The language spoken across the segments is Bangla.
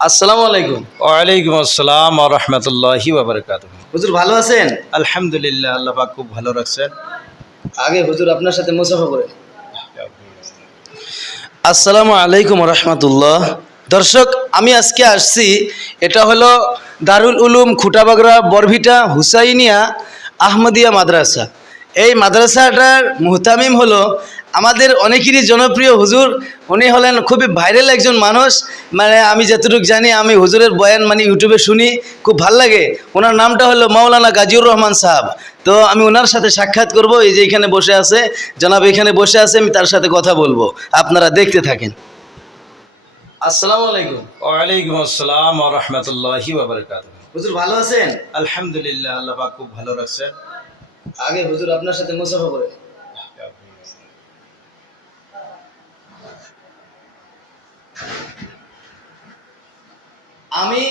আসসালামু আলাইকুম। ওয়ালাইকুম আসসালাম ওয়া রাহমাতুল্লাহি ওয়া বারাকাতুহু। হুজুর ভালো আছেন? আলহামদুলিল্লাহ, আল্লাহ পাক খুব ভালো রাখছেন। আগে হুজুর আপনার সাথে মুসাফা করে। আসসালামু আলাইকুম রহমতুল্লাহ। দর্শক, আমি আজকে আসছি, এটা হলো দারুল উলুম খুঁটাবাগড়া বরভিটা হুসাইনিয়া আহমদিয়া মাদ্রাসা। এই মাদ্রাসাটার মুহতামিম হলো আমাদের অনেকেরই জনপ্রিয় হুজুর। উনি হলেন খুবই ভাইরাল একজন মানুষ, মানে আমি যতটুকু জানি, আমি হুজুরের বয়ান মানে ইউটিউবে শুনি, খুব ভাল লাগে। ওনার নামটা হলো মাওলানা গাজীউর রহমান সাহাব। তো আমি ওনার সাথে সাক্ষাৎ করব। এই যে এখানে বসে আছে জনাব, এখানে বসে আছে, আমি তার সাথে কথা বলবো, আপনারা দেখতে থাকেন। আসসালামু আলাইকুম। ওয়ালাইকুম আসসালাম ওয়া রাহমাতুল্লাহি ওয়া বারাকাতুহু। হুজুর ভালো আছেন? আলহামদুলিল্লাহ, আল্লাহ পাক খুব ভালো রাখছেন। আগে হুজুর আপনার সাথে মুসাফা করে। আমি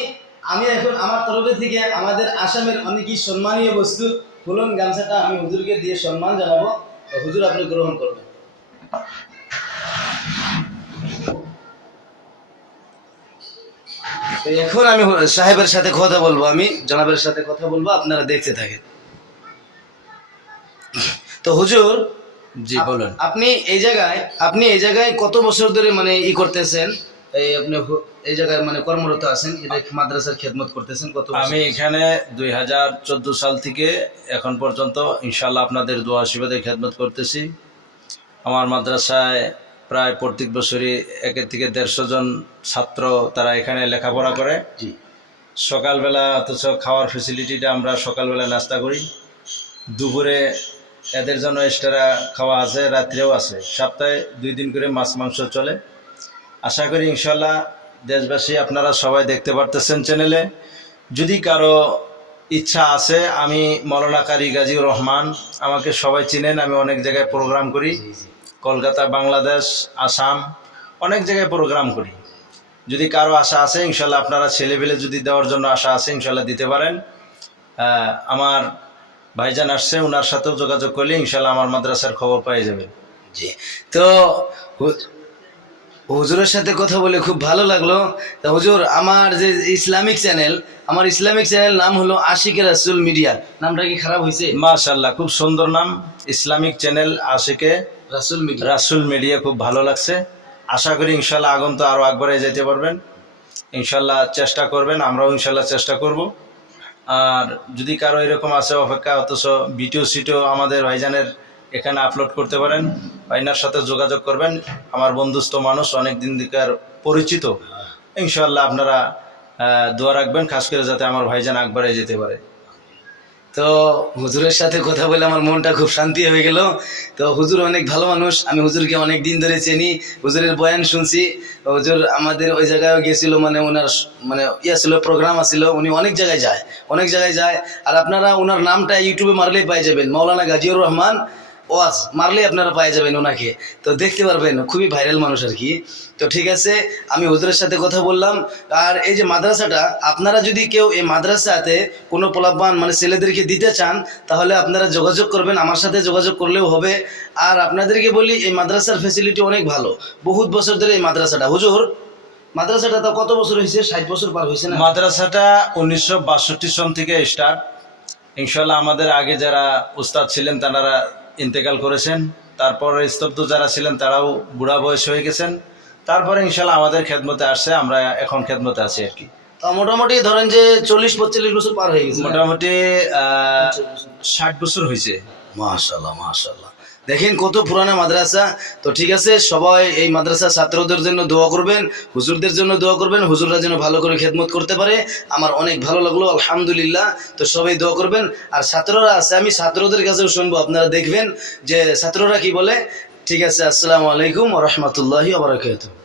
আমি এখন আমার তরফে থেকে আমাদের আসামের অনেকই সম্মানীয় বস্তু ফুলন গামছাটা আমি হুজুরকে দিয়ে সম্মান জানাবো। হুজুর আপনি গ্রহণ করবেন। তো এখন আমি সাহেবের সাথে কথা বলবো, আমি জনাবের সাথে কথা বলবো, আপনারা দেখতে থাকেন। তো হুজুর, জি বলুন। আপনি এই জায়গায় কত বছর ধরে মানে করতেছেন? এই আপনি এই জায়গায় মানে কর্মরত আছেন, এটা মাদ্রাসার খেদমত করতেছেন কত বছর? আমি এখানে 2014 সাল থেকে এখন পর্যন্ত ইনশাআল্লাহ আপনাদের দোয়া আশীর্বাদে খেদমত করতেছি। আমার মাদ্রাসায় প্রায় প্রত্যেক বছরই 1 থেকে 150 জন ছাত্র তারা এখানে লেখাপড়া করে। জি। সকালবেলা অথচ খাওয়ার ফেসিলিটিটা আমরা সকালবেলা নাস্তা করি, দুপুরে এদের জন্য এক্সট্রা খাওয়া আছে, রাত্রেও আছে, সপ্তাহে 2 দিন করে মাছ মাংস চলে। আশা করি ইনশাল্লাহ দেশবাসী আপনারা সবাই দেখতে পারতেছেন চ্যানেলে। যদি কারো ইচ্ছা আছে, আমি মাওলানা কারি গাজীউর রহমান, আমাকে সবাই চিনেন। আমি অনেক জায়গায় প্রোগ্রাম করি, কলকাতা, বাংলাদেশ, আসাম, অনেক জায়গায় প্রোগ্রাম করি। যদি কারো আশা আছে ইনশাল্লাহ, আপনারা ছেলেবেলে যদি দেওয়ার জন্য আশা আছে ইনশাল্লাহ দিতে পারেন। আমার ভাইজান আসছে, ওনার সাথেও যোগাযোগ করলে ইনশাল্লাহ আমার মাদ্রাসার খবর পেয়ে যাবেন। জি। তো হুজুরের সাথে কথা বলে খুব ভালো লাগলো। তা হুজুর, আমার যে ইসলামিক চ্যানেল নাম হলো আশিকে রাসূল মিডিয়া। নামটা কি খারাপ হয়েছে? মাশাআল্লাহ, খুব সুন্দর নাম, ইসলামিক চ্যানেল আশিকে রাসূল মিডিয়া, খুব ভালো লাগছে। আশা করি ইনশাল্লাহ আগন্ত আরও আগবাড়ে যেতে পারবেন। ইনশাল্লাহ চেষ্টা করবেন, আমরাও ইনশাল্লাহ চেষ্টা করব। আর যদি কারো এরকম আছে অপেক্ষা, অথচ ভিডিও সিটিও আমাদের ভাইজানের এখানে আপলোড করতে পারেন, ভাইনার সাথে যোগাযোগ করবেন। আমার বন্ধুস্থ মানুষ, অনেক দিন দিকার পরিচিত। ইনশাল্লাহ আপনারা দোয়া রাখবেন, খাস করে যাতে আমার ভাইজান আগবাড়ে যেতে পারে। তো হুজুরের সাথে কথা বলে আমার মনটা খুব শান্তি হয়ে গেল। তো হুজুর অনেক ভালো মানুষ, আমি হুজুরকে অনেক দিন ধরে চিনি, হুজুরের বয়ান শুনছি। হুজুর আমাদের ওই জায়গায় গেছিল, মানে ওনার মানে ছিল, প্রোগ্রাম আছিল, উনি অনেক জায়গায় যায়। আর আপনারা ওনার নামটা ইউটিউবে মারলেই পাই যাবেন, মাওলানা গাজীউর রহমান ওয়াজ মারলেই আপনারা পাই যাবেন ওনাকে, তো দেখতে পারবেন, খুবই ভাইরাল মানুষ আর কি। তো ঠিক আছে, আমি হুজুরের সাথে কথা বললাম। আর এই যে মাদ্রাসাটা, আপনারা যদি কেউ এই মাদ্রাসাতে কোনো পোলাপান মানে ছেলেদেরকে দিতে চান, তাহলে আপনারা যোগাযোগ করবেন, আমার সাথে যোগাযোগ করলেও হবে। আর আপনাদেরকে বলি, এই মাদ্রাসার ফ্যাসিলিটি অনেক ভালো, বহুত বছর ধরে এই মাদ্রাসাটা। হুজুর, মাদ্রাসাটা তো কত বছর হয়েছে? 60 বছর পার হয়েছে না? মাদ্রাসাটা 1962 সন থেকে স্টার্ট। ইনশাল্লাহ আমাদের আগে যারা উস্তাদ ছিলেন তারা ইন্তেকাল করেছেন, তারপরে স্তব্ধ যারা ছিলেন তারাও বুড়া বয়স হয়ে গেছেন। তারপরে ইনশাল্লাহ আমাদের খেদমতে আসছে, আমরা এখন খেদমতে আছি আর কি। মোটামুটি ধরেন যে 40-45 বছর পার হয়ে গেছে, মোটামুটি 60 বছর হয়েছে। মাশাআল্লাহ, মাশাআল্লাহ, দেখেন কত পুরানা মাদ্রাসা। তো ঠিক আছে, সবাই এই মাদ্রাসা ছাত্রদের জন্য দোয়া করবেন, হুজুরদের জন্য দোয়া করবেন, হুজুররা যেন ভালো করে খেদমত করতে পারে। আমার অনেক ভালো লাগলো, আলহামদুলিল্লাহ। তো সবাই দোয়া করবেন। আর ছাত্ররা আছে, আমি ছাত্রদের কাছেও শুনবো, আপনারা দেখবেন যে ছাত্ররা কি বলে। ঠিক আছে, আসসালামু আলাইকুম ওয়া রাহমাতুল্লাহি ওয়া বারাকাতুহু।